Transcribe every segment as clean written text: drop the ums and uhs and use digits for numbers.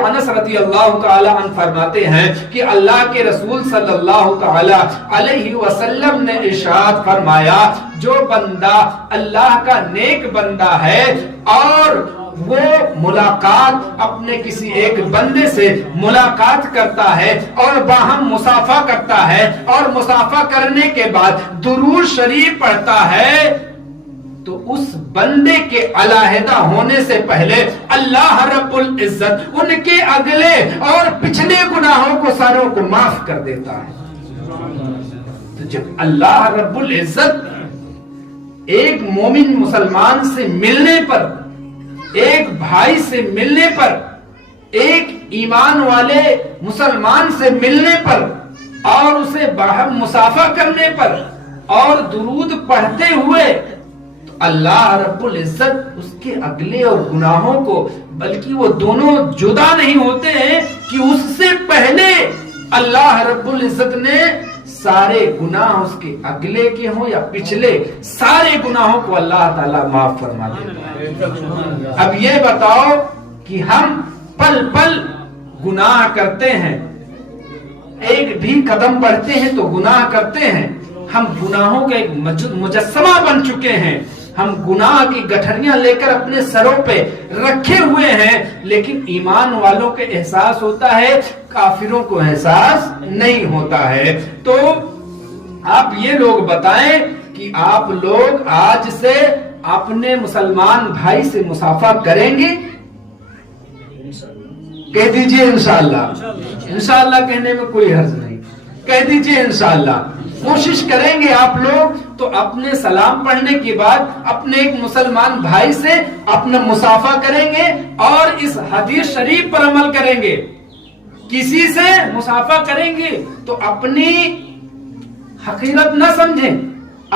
انس رضی اللہ تعالی عنہ فرماتے ہیں کہ اللہ کے رسول صلی اللہ تعالی علیہ وسلم نے ارشاد فرمایا، جو بندہ اللہ کا نیک بندہ ہے اور وہ ملاقات اپنے کسی ایک بندے سے ملاقات کرتا ہے اور باہم مصافحہ کرتا ہے اور مصافحہ کرنے کے بعد درود شریف پڑھتا ہے، تو اس بندے کے علیحدہ ہونے سے پہلے اللہ رب العزت ان کے اگلے اور پچھلے گناہوں کو ساروں کو معاف کر دیتا ہے۔ تو جب اللہ رب العزت ایک مومن مسلمان سے ملنے پر، ایک بھائی سے ملنے پر، ایک ایمان والے مسلمان سے ملنے پر اور اسے باہم مصافحہ کرنے پر اور درود پڑھتے ہوئے، اللہ رب العزت اس کے اگلے اور گناہوں کو، بلکہ وہ دونوں جدا نہیں ہوتے ہیں کہ اس سے پہلے اللہ رب العزت نے سارے گناہ اس کے اگلے کے ہوں یا پچھلے، سارے گناہوں کو اللہ تعالیٰ معاف فرما دیتا ہے۔ اب یہ بتاؤ کہ ہم پل پل گناہ کرتے ہیں، ایک بھی قدم بڑھتے ہیں تو گناہ کرتے ہیں، ہم گناہوں کا ایک مجسمہ بن چکے ہیں، ہم گناہ کی گٹھریاں لے کر اپنے سروں پہ رکھے ہوئے ہیں، لیکن ایمان والوں کے احساس ہوتا ہے، کافروں کو احساس نہیں ہوتا ہے۔ تو آپ یہ لوگ بتائیں کہ آپ لوگ آج سے اپنے مسلمان بھائی سے مصافحہ کریں گے؟ کہہ دیجئے انشاءاللہ۔ انشاءاللہ کہنے میں کوئی حرج نہیں، کہہ دیجئے انشاءاللہ۔ کوشش کریں گے آپ لوگ تو اپنے سلام پڑھنے کے بعد اپنے ایک مسلمان بھائی سے اپنا مصافحہ کریں گے اور اس حدیث شریف پر عمل کریں گے۔ کسی سے مصافحہ کریں گے تو اپنی حقیرت نہ سمجھیں،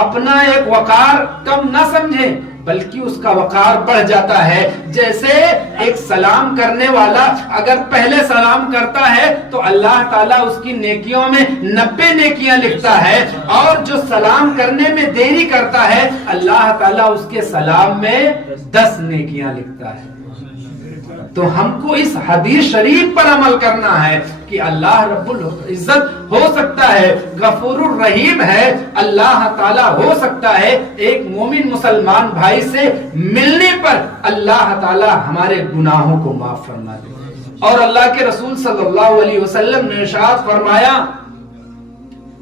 اپنا ایک وقار کم نہ سمجھیں، بلکہ اس کا وقار بڑھ جاتا ہے۔ جیسے ایک سلام کرنے والا اگر پہلے سلام کرتا ہے تو اللہ تعالیٰ اس کی نیکیوں میں 90 نیکیاں لکھتا ہے، اور جو سلام کرنے میں دیری کرتا ہے اللہ تعالیٰ اس کے سلام میں 10 نیکیاں لکھتا ہے۔ تو ہم کو اس حدیث شریف پر عمل کرنا ہے کہ اللہ رب العزت ہو سکتا ہے غفور الرحیم ہے، اللہ تعالیٰ ہو سکتا ہے ایک مومن مسلمان بھائی سے ملنے پر اللہ تعالیٰ ہمارے گناہوں کو معاف فرما دے۔ اور اللہ کے رسول صلی اللہ علیہ وسلم نے ارشاد فرمایا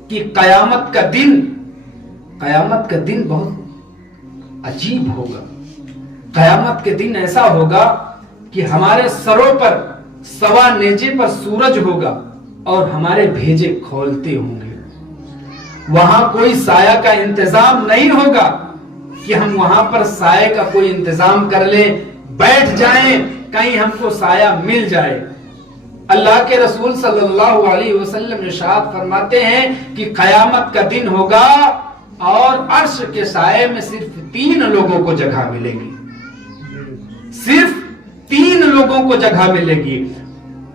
کہ قیامت کا دن بہت عجیب ہوگا۔ قیامت کے دن ایسا ہوگا کہ ہمارے سروں پر سوا نیزے پر سورج ہوگا اور ہمارے بھیجے کھولتے ہوں گے۔ وہاں کوئی سایہ کا انتظام نہیں ہوگا کہ ہم وہاں پر سایہ کا کوئی انتظام کر لیں، بیٹھ جائیں، کہیں ہم کو سایہ مل جائے۔ اللہ کے رسول صلی اللہ علیہ وسلم ارشاد فرماتے ہیں کہ قیامت کا دن ہوگا اور عرش کے سائے میں صرف 3 لوگوں کو جگہ ملے گی، صرف 3 لوگوں کو جگہ ملے گی۔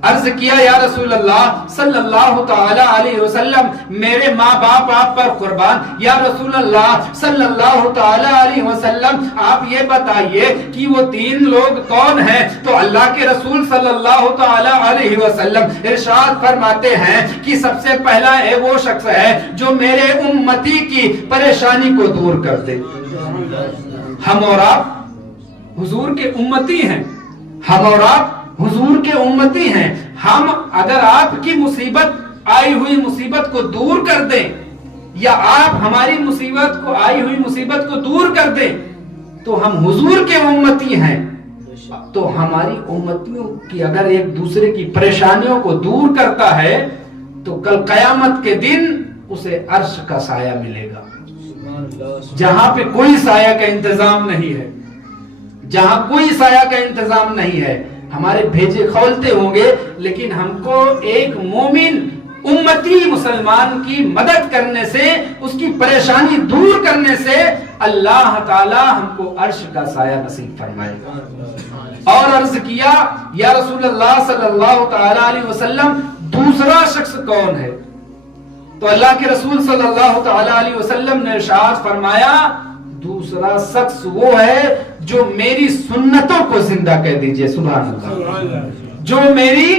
عرض کیا یا رسول اللہ صلی اللہ تعالی علیہ وسلم، میرے ماں باپ آپ پر قربان، یا رسول اللہ صلی اللہ تعالی علیہ وسلم آپ یہ بتائیے کہ وہ 3 لوگ کون ہیں؟ تو اللہ کے رسول صلی اللہ تعالی علیہ وسلم ارشاد فرماتے ہیں کہ سب سے پہلا وہ شخص ہے جو میرے امتی کی پریشانی کو دور کر دے۔ ہم اور آپ حضور کے امتی ہیں، ہم اور آپ حضور کے امتی ہیں۔ ہم اگر آپ کی مصیبت آئی ہوئی مصیبت کو دور کر دیں، یا آپ ہماری آئی ہوئی مصیبت کو دور کر دیں، تو ہم حضور کے امتی ہیں۔ تو ہماری امتیوں کی اگر ایک دوسرے کی پریشانیوں کو دور کرتا ہے تو کل قیامت کے دن اسے عرش کا سایہ ملے گا، جہاں پہ کوئی سایہ کا انتظام نہیں ہے، جہاں کوئی سایہ کا انتظام نہیں ہے۔ ہمارے بھیجے کھولتے ہوں گے، لیکن ہم کو ایک مومن امتی مسلمان کی مدد کرنے سے، اس کی پریشانی دور کرنے سے اللہ تعالی ہم کو عرش کا سایہ نصیب فرمائے گا۔ اور عرض کیا یا رسول اللہ صلی اللہ تعالی علیہ وسلم دوسرا شخص کون ہے؟ تو اللہ کے رسول صلی اللہ تعالی علیہ وسلم نے ارشاد فرمایا دوسرا شخص وہ ہے جو میری سنتوں کو زندہ کر دیجئے، سبحان اللہ، جو میری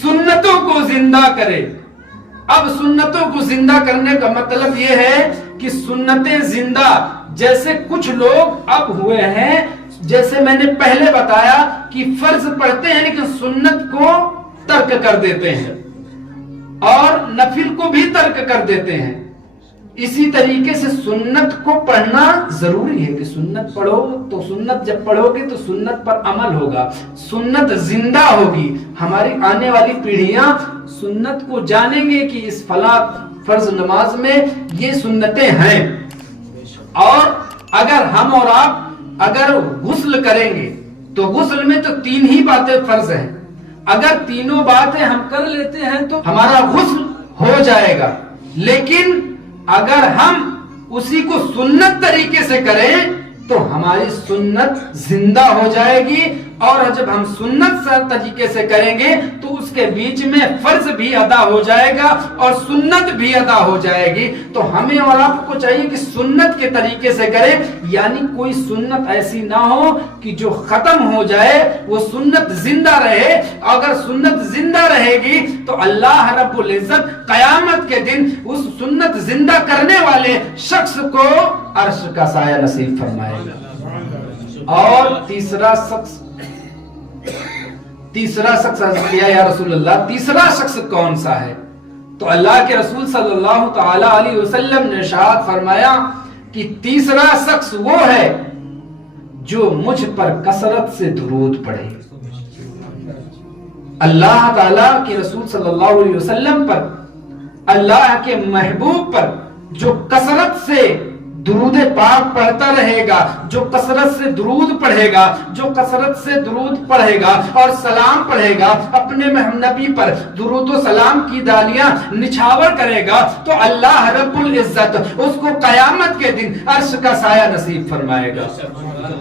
سنتوں کو زندہ کرے. اب سنتوں کو زندہ کرنے کا مطلب یہ ہے کہ سنتیں زندہ، جیسے کچھ لوگ اب ہوئے ہیں، جیسے میں نے پہلے بتایا کہ فرض پڑھتے ہیں لیکن سنت کو ترک کر دیتے ہیں اور نفل کو بھی ترک کر دیتے ہیں. اسی طریقے سے سنت کو پڑھنا ضروری ہے کہ سنت پڑھو تو سنت جب پڑھو گے تو سنت پر عمل ہوگا، سنت زندہ ہوگی. ہماری آنے والی پیڑھیاں سنت کو جانیں گے کہ اس فلاں فرض نماز میں یہ سنتیں ہیں. اور اگر ہم اور آپ اگر غسل کریں گے تو غسل میں تو 3 ہی باتیں فرض ہیں. اگر تینوں باتیں ہم کر لیتے ہیں تو ہمارا غسل ہو جائے گا. لیکن اگر ہم اسی کو سنت طریقے سے کریں تو ہماری سنت زندہ ہو جائے گی. اور جب ہم سنت طریقے سے کریں گے تو اس کے بیچ میں فرض بھی ادا ہو جائے گا اور سنت بھی ادا ہو جائے گی. تو ہمیں اور آپ کو چاہیے کہ سنت کے طریقے سے کریں، یعنی کوئی سنت ایسی نہ ہو کہ جو ختم ہو جائے، وہ سنت زندہ رہے. اگر سنت زندہ رہے گی تو اللہ رب العزت قیامت کے دن اس سنت زندہ کرنے والے شخص کو عرش کا سایہ نصیب فرمائے گا. اور تیسرا شخص یا رسول اللہ، تیسرا شخص کون سا ہے؟ تو اللہ کے رسول صلی اللہ تعالی علیہ وسلم نے ارشاد فرمایا کہ تیسرا شخص وہ ہے جو مجھ پر کثرت سے درود پڑھے. اللہ تعالی کے رسول صلی اللہ علیہ وسلم پر، اللہ کے محبوب پر جو کثرت سے درود پاک پڑھتا رہے گا، جو کثرت سے درود پڑھے گا، جو کثرت سے درود پڑھے گا اور سلام پڑھے گا، اپنے نبی پر درود و سلام کی دالیاں نچھاور کرے گا، تو اللہ رب العزت اس کو قیامت کے دن عرش کا سایہ نصیب فرمائے گا.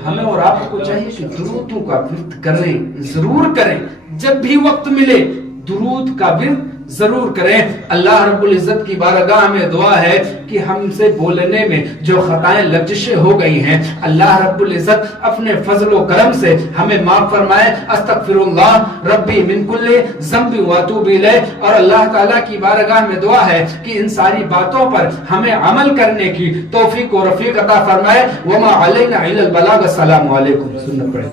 ہمیں اور آپ کو چاہیے کہ درودوں کا ورد کریں، ضرور کریں. جب بھی وقت ملے درود کا ورد ضرور کریں. اللہ رب العزت کی بارگاہ میں دعا ہے کہ ہم سے بولنے میں جو خطائیں لغزشیں ہو گئی ہیں، اللہ رب العزت اپنے فضل و کرم سے ہمیں معاف فرمائے. استغفر اللہ ربی من کل ذنب واتوب الیہ. اور اللہ تعالیٰ کی بارگاہ میں دعا ہے کہ ان ساری باتوں پر ہمیں عمل کرنے کی توفیق و رفیق عطا فرمائے. وما علینا الا البلاغ. السلام علیکم. سنت پڑھیں.